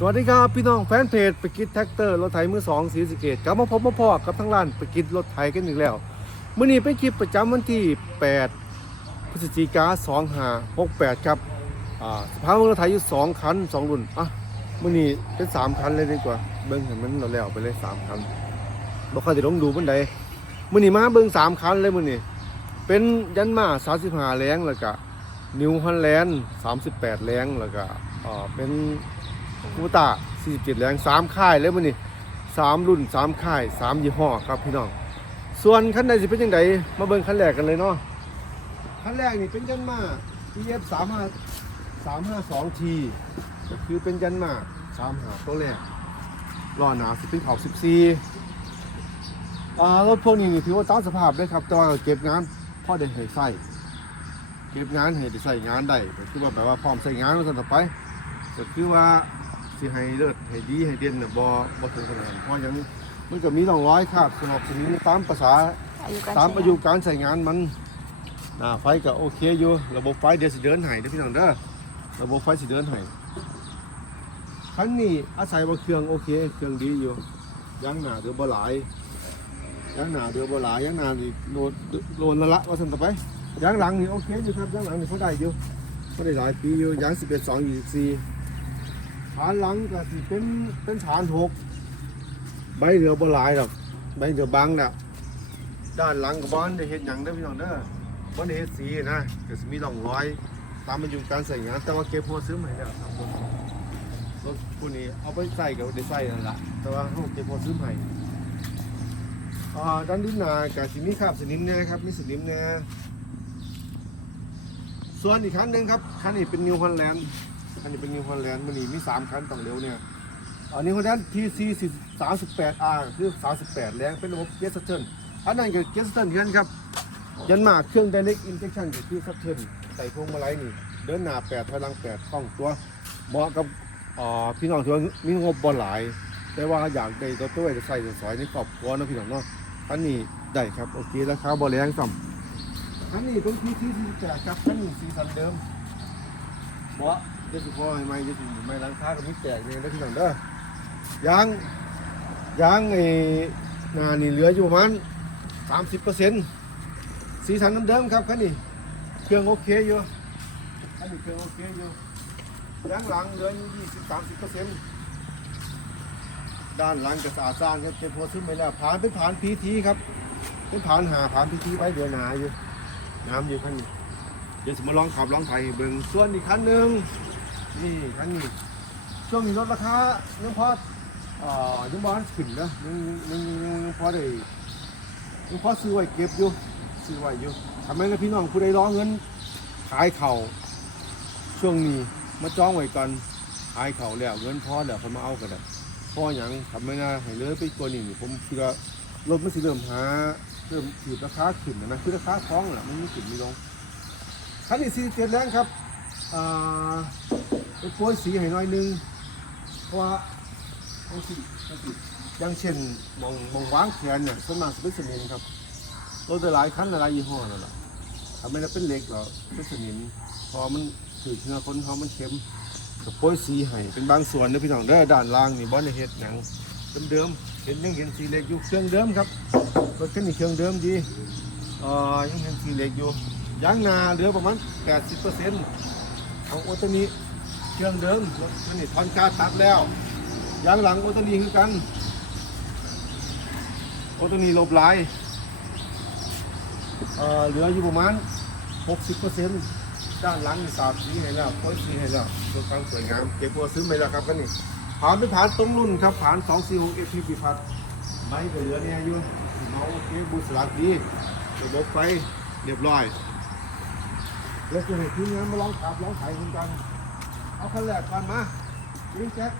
สวัสดีครับ พี่น้องแฟนเพจไปกิดแท็กเตอร์รถไถมือสองสีสเกตกลับมาพบมาพอกับทั้งร้านไปกิดรถไถกันอีกแล้วมื่อนี้เป็นคลิปประจำวันที่ 8 พฤศจิกา2568 ครับอ่าสภาพรถไถอยู่ 2 คัน 2 รุ่นอะมื่อนี้เป็น 3 คันเลยดีกว่า เบิ้งเห็นมันเราแล้วไปเลย 3 คันบ่ค่อยจะลงดูมันใดมื่อนี้มาเบิ้ง3 คันเลยมื่อนี้เป็นยันมา35แรงแล้วก็นิวฮอลแลนด์38แรงแล้วก็อ่าเป็น คูตา47แรง3ค่ายเลยมันนี่3รุ่น3ค่าย3ยี่ห้อครับพี่น้อง ส่วนคันใดสิเป็นยังไงมาเบิ่งคันแรกกันเลยเนาะคันแรกนี่เป็นยันมา EF 35 352T คือเป็นยันมา35ตัวแรกล้อหนาสิเป็นเขา14อ่ารถพวกนี้นี่ถือว่าตามสภาพเลยครับแต่ว่าเก็บงานพ่อได้ให้ใส่เก็บงานให้ได้ใส่งานได้ก็คือว่าแบบว่าพร้อมใส่งานแล้วต่อไปก็คือว่า สิให้เลิศให้ดีให้เด่นน่ะบ่บ่ถึงขนาดนั้นเพราะหยังมันก็มีร่องรอยครับสำหรับสิ่งนี้ตามภาษาอายุการตามใช้อายุการใช้งานมันอ่าไฟก็โอเคอยู่ ระบบไฟเดี๋ยวสิเดินให้เด้อพี่น้องเด้อระบบไฟสิเดินให้คันนี้อาศัยว่าเครื่องโอเคเครื่องดีอยู่ยางหน้าเดือบ่หลายยางหน้าเดือบ่หลายยางหน้านี่โลดโลนละละว่าซั่นต่อไปยางหลังนี่โอเคอยู่ครับยางหลังนี่เขาได้อยู่เขาได้หลายปีอยู่ยาง11 2 24 ฐานหลังก็สิเป็นเป็นฐานหกใบเหลือบ่หลายหรอกใบเหลือบางน่ะด้านหลังกับบ้านได้เฮ็ดหยังได้พี่น้องเด้อบ่ได้เฮ็ดสีนะก็สิมีร่องรอย ตามอายุการใส่งานแต่ว่าเก็บหัวซื้อใหม่แล้วครับผมรถคู่นี้เอาไปใส่ก็ได้ใส่นั่นล่ะแต่ว่าเฮาเก็บหัวซื้อใหม่อ่าด้านดินหน้าก็สิมีคราบสนิมน่ครับมีสนิมน่ส่วนอีกคันหนึงครับคันนี้เป็นนิวฮอลแลนด์ อันนี้เป็นนิวฮอลแลนด์มันนี่มี3คันต้องเร็วเนี่ยอันนี้ฮอลแลนด์ TC 38R คือ 38 แรงเป็นระบบเกียร์สเทิร์นอันนั้นก็เกียร์สเทิร์นกันครับ ยันมาเครื่อง Direct Injection ก็คือสเทิร์นใส่พวงมาลัยนี่ เดินหน้า8ถอยหลัง8คล่องตัว เหมาะกับอ่าพี่น้องที่ว่ามีงบบ่หลาย แต่ว่าอยากได้ตัวตัวจะใส่จะสอยในครอบครัวเนาะพี่น้องเนาะอันนี้ได้ครับโอเคราคาบ่แรงซ้ำอันนี้เป็น TC 48ครับอันนี้สีสันเดิมเพราะ เดี๋ยวสิพ่อให้ไม่เดี๋ยวสิไม่ล้างค้าก็มีแตกเนี่ยได้ที่หลังเด้อยางยางไอ้นานี่เหลืออยู่ประมาณสามสิบเปอร์เซ็นต์สีสันเดิมครับคันนี้เครื่องโอเคอยู่คันนี้เครื่องโอเคอยู่ยางหลังเหลืออยู่ยี่สิบสามสิบเปอร์เซ็นต์ด้านหลังก็สะอาสร้างครับเป็นพอซื้อไปแล้วผ่านเป็นผ่านพีทีครับเป็นผ่านหาผ่านพีทีไว้เดือนหนาอยู่น้ำอยู่คันนี้เดี๋ยวจะมาลองขับลองไถเบิ่งส่วนอีกคันหนึ่ง นี่คันนี้ช่วงนี้ลดราคายังพอเอ่อยังบ้านขึ้นนะยังยังยังยังพอได้ยังพอซื้อไว้เก็บอยู่ซื้อไว้อยู่ทำไมกับพี่น้องผู้ใดร้องเงินขายเข่าช่วงนี้มาจองไว้ก่อนขายเข่าแล้วเงินพอแล้วเขามาเอากันได้พออย่างทำไม่น่าให้เลือไปตัวนี้นี่ผมคิดว่ารถมันสิเริ่มหาเริ่มถือราคาขึ้นนะนะคือราคาท้องน่ะมันไม่ขึ้นไม่ลงคันนี้สีเจ็ดแรงครับอ่า เป็นโปรยสีให้หน้อยหนึง เพราะว่าบางทีบางทีอย่างเช่นมองมองวางแขนเนี่ยส่วนมากจะเป็นสนิมครับรถหลายคันหลายยี่ห้อนั่นแหละถ้าไม่ได้เป็นเหล็กหรอกเป็นสนิมพอมันถือเนื้อคนเขามันเค็มก็โปรยสีให้เป็นบางส่วนเด้อพี่น้องเด้อด้านล่างนี่บอในเฮ็ดหนังเดิมๆเห็นยังเห็นสีเหล็กอยู่เครื่องเดิมครับรถคันนี้เครื่องเดิมดีเอ่อยังเห็นสีเหล็กอยู่ยางนาเหลือประมาณ 80%ของโอตนี้ เครื่องเดิมรถคันนี้ทอนการตัดแล้วยางหลังโอตวนี้คือกันโอตวนี้ลบลายเอ่เหลืออยู่ประมาณ 60%ด้านหลังสาบสีให้แล้วโพสสีให้แล้วเพื่อความสวยงามเก็บตัวซื้อไปแล้วครับกันนี่ผ่านเป็นผ่านตรงรุ่นครับผ่าน246 FP พิพัฒน์ไม่ก็เหลือเนี่ยอยู่น้องโอเคบูสลักดีระบบไฟเรียบร้อยเดี๋ยวจะให้ทีมงานมาลองขับลองถ่ายเหมือนกัน เอาคันแรกก่อนมาลิงแจ็ค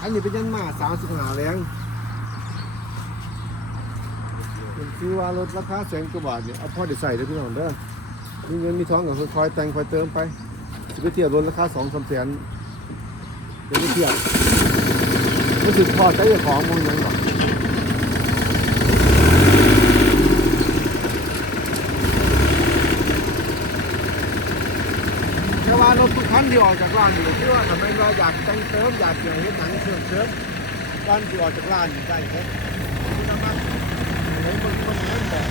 อันนี้เป็นยันมาสามสิบหาแรงเป็นคือว่ารถราคาแสนกว่าบาทเนี่ยเอาพ่อเดี๋ยวใส่เด้อพี่น้องเด้อมีเงินมีท้องก็ค่อยๆแต่งค่อยเติมไปจะไปเทียบรถราคาสองสามแสนเดี๋ยวไปเทียบรู้สึกพอใจเจ้าของมองยังหรอก รถทุกคันที่ออกจากร้านอยู่ที่ว่าทำไมเราอยากแต่งเติมอยากเกี่ยวเฮ็นหนังเสื่อมเสริมการที่ออกจากร้านได้ครับที่น้ำมันเห็นบางคนเห็นบอก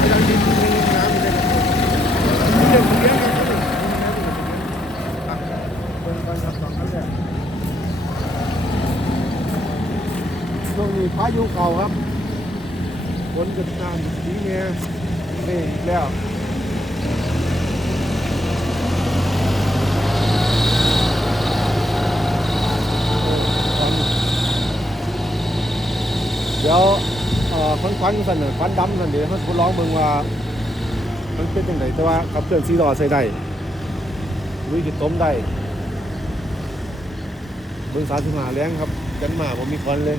อาจารย์ดินมีน้ำอยู่ในกระปุกเรื่องเลี้ยงกันก็เลยอะเป็นการทำสองครั้งแรกช่วงนี้พายุเก่าครับ ฝนกับน้ำสีเนี่ยนี่อีกแล้วเดี๋ยวควันควันๆสั่นน่ะควันดำสันเดี๋ยวเขาจะลองเบิ่งว่า มันเป็นยังไงแต่ว่าขับเคลื่อนซีดอใส่ได้ลุยจิตต้มได้เบิ่งสามสิบหาแรงครับกันมาผมมีควันเลย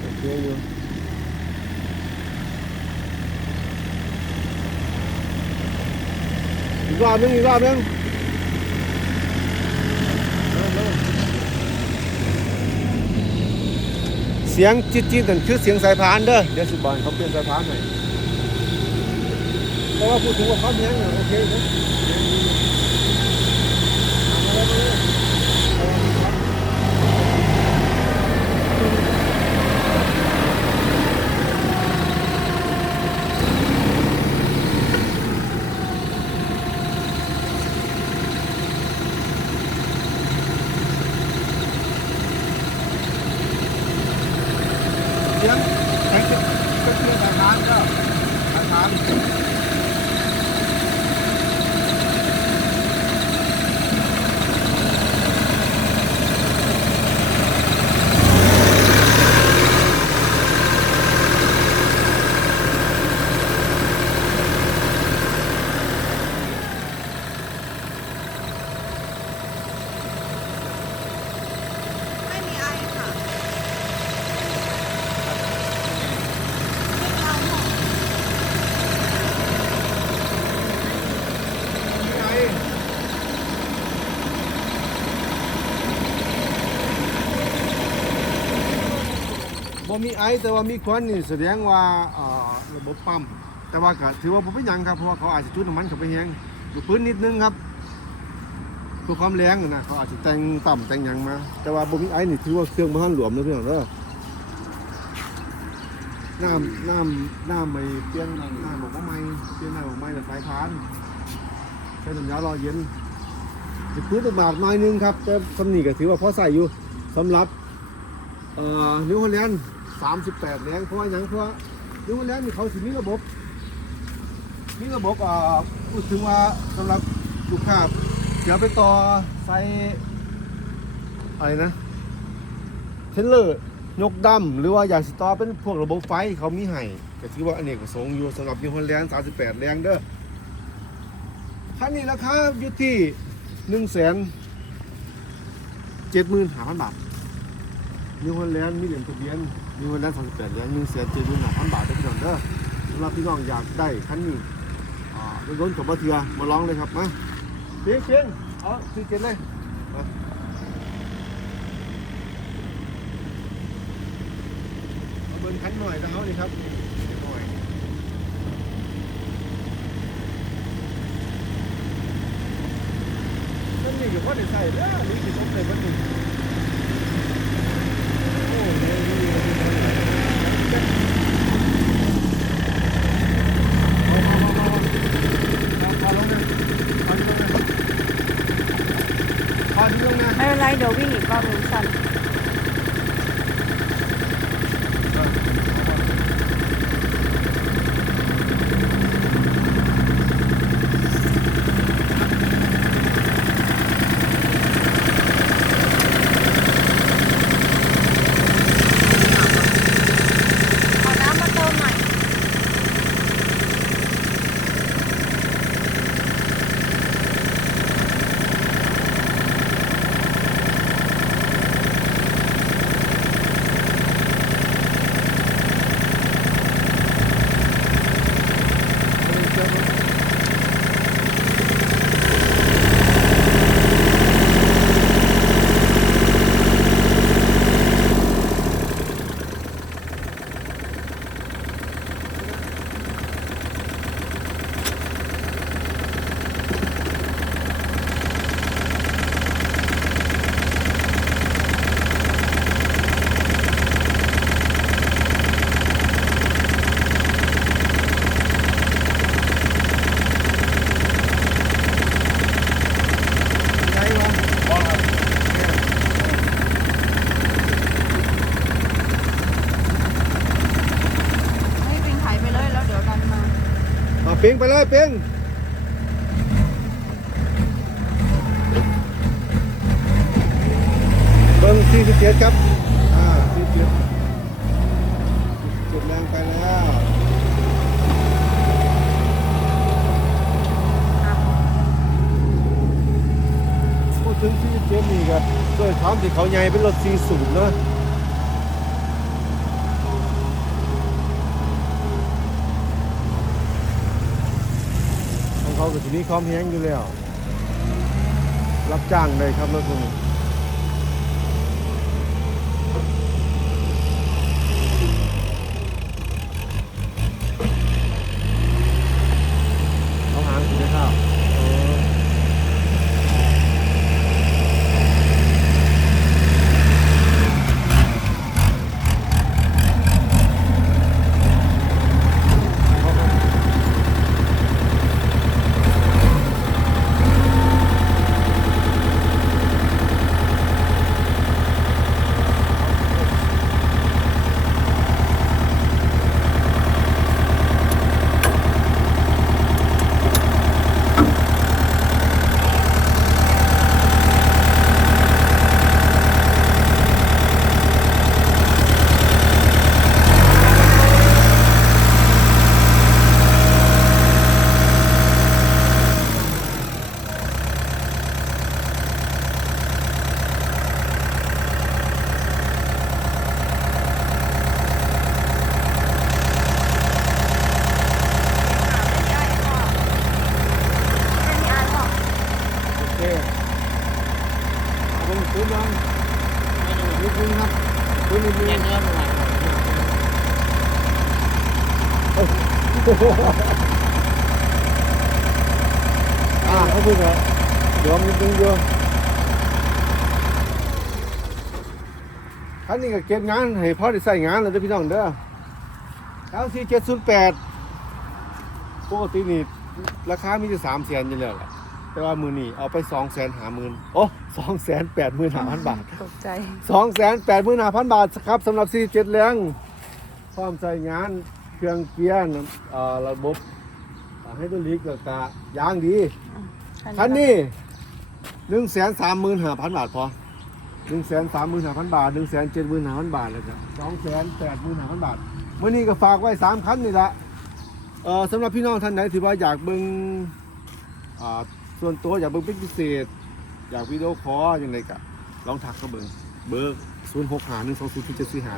โอเคอยู่อีกรอบนึงอีกรอบนึงเสียงจี๊ดจิ๊ดนั่นคือเสียงสายพานเด้อเดี๋ยวสิบอลเขาเปลี่ยนสายพานให้แต่ว่าพูดถึงว่าเขามแห้งน่ะโอเคนะเอามาเลยมาเลยเอามาเลยเสียงแข็งเป็นเสียงสายพานเด้อสายพานไม่มีไอค่ะไม่เราหมด ไง บ่มีไอแต่ว่ามีควันนี่แสดงว่าเอ่อระบบปั๊มแต่ว่าก็ถือว่าบ่เป็นหยังครับเพราะว่าเขาอาจจะจุดน้ำมันเข้าไปแฮงดูพื้นนิดนึงครับเพื่อความแรงนะเขาอาจจะแต่งต่ำแต่งหยังมา แต่ว่าบ่มีไอนี่ถือว่าเครื่องบ่ทันหลวมเด้อพี่น้องเด้อน้ำน้ำน้ำไม่เปลี่ยนน้ำบอกว่าไม่เปลี่ยนน้ำบอกไม่แต่สายพานใช้น้ำยารอเย็นจะพื้นประมาทน้อยนึงครับแต่สำนีก็ถือว่าพอใส่อยู่สำหรับเอ่อนิวฮอลแลนด์ 38แรงเพราะว่าหยังเพราะว่านิวอลแลนด์นี่เขาสิมีระบบ มีระบบอ่อพูดถึงว่าสำหรับลูกค้าเดี๋ยวไปต่อใส่อะไรนะเทรลเลอร์ยกดำหรือว่าอยากสิต่อเป็นพวกระบบไฟเขามีให้ก็ถือว่าอเนกประสงค์อยู่สำหรับนิวฮอลแลนด์38 แรงเด้อคันนี้ราคาอยู่ที่หนึ่งแสนเจ็ดหมื่นห้าพันบาทนิวฮอลแลนด์มีเหรียญทะเบียน นิวฮอลแลนด์สามสิบแปดเหรียญหนึ่งแสนเจ็ดหมื่นห้าพันบาทเด้อพี่น้องเด้อสำหรับพี่น้องอยากได้คันนี้อ่าเป็นรถกับมาเถือมาลองเลยครับมาเพียงเพียงเอาสี่เจ็ดเลยมาเอาเบิ้ลคันหน่อยนะเอาเลยครับหน่อยนั่นนี่ก็พอได้ใส่เด้อนี่สิผมใส่เบัดนี้โอ้ยนี่นี่เอาเอาเอาเอาเอาเอาลงนะเอาลงนะเอาลงนะไม่เนี่ย ววิ่งอีกรอบหนึ่งสั่น ขอน้ำมาเติมหน่อย ปิงไปเลยปิงเบิ้งสี่สิบเจ็ดครับ อ่าสี่สิบเจ็ดจุดแรงไปแล้วพูดถึงที่สิบเจ็ดมี่กับด้วยความที่เขาใหญ่เป็นรถซีสูงเนอะ ทีนี้ความแห้งอยู่แล้ว รับจ้างเลยครับรถพวกนี้เอาหางสิได้ข้าวเออ โอเคเอาเป็นพื้นยังนิดนึงครับพื้นนิดนึง อ่าเขาพูดเหรอเดี๋ยวนิดนึงเดียวท่านนี้ก็เก็บงานให้พ่อได้ใส่งานเลยเด้อพี่น้องเด้อแล้วสี่เจ็ดศูนย์แปดปกตินี่ราคามีแต่สามแสนอยู่แล้วแหละแต่ว่ามือนี่เอาไปสองแสนหาหมื่นโอ้สองแสนแปดหมื่นห้าพันบาทตกใจสองแสนแปดหมื่นห้าพันบาทครับสำหรับซีเจ็ดแรงพร้อมใส่งาน เครื่องเกียร์น้ำเอ่อระบบให้ตัวลิกกับกะยางดีคันนี้หนึ่งแสนสามหมื่นห้าพันบาทพอหนึ่งแสนสามหมื่นห้าพันบาทหนึ่งแสนเจ็ดหมื่นห้าพันบาทเลยครับสองแสนแปดหมื่นห้าพันบาทเมื่อนี้ก็ฝากไว้สามคันนี่ละเอ่อสำหรับพี่น้องท่านไหนที่ว่าอยากเบิ่งอ่าส่วนตัวอยากเบิ่งเป็นพิเศษ อยากวิดีโอคอลยังไงกะลองทักเขาเบิ่งเบอร์ ศูนย์หกหาหนึ่งสองศูนย์เจ็ดสี่หา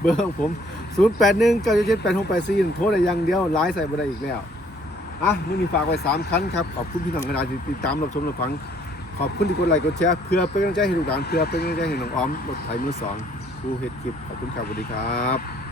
เบอร์ของผมศูนย์แปดหนึ่งเก้าเจ็ดแปดหกแปดสี่โทรได้อย่างเดียวไลน์ใส่บ่ได้อีกแล้วอะมื่อนี้ฝากไว้สามคันครับขอบคุณพี่น้องกระดาษที่ติดตามรับชมรับฟัง ขอบคุณที่กดไลค์กดแชร์เพื่อเป็นกำลังใจให้ลูกหลานเพื่อเป็นกำลังใจให้น้องออมรถไถมือสองผู้เฮ็ดคลิปขอบคุณครับสวัสดีครับ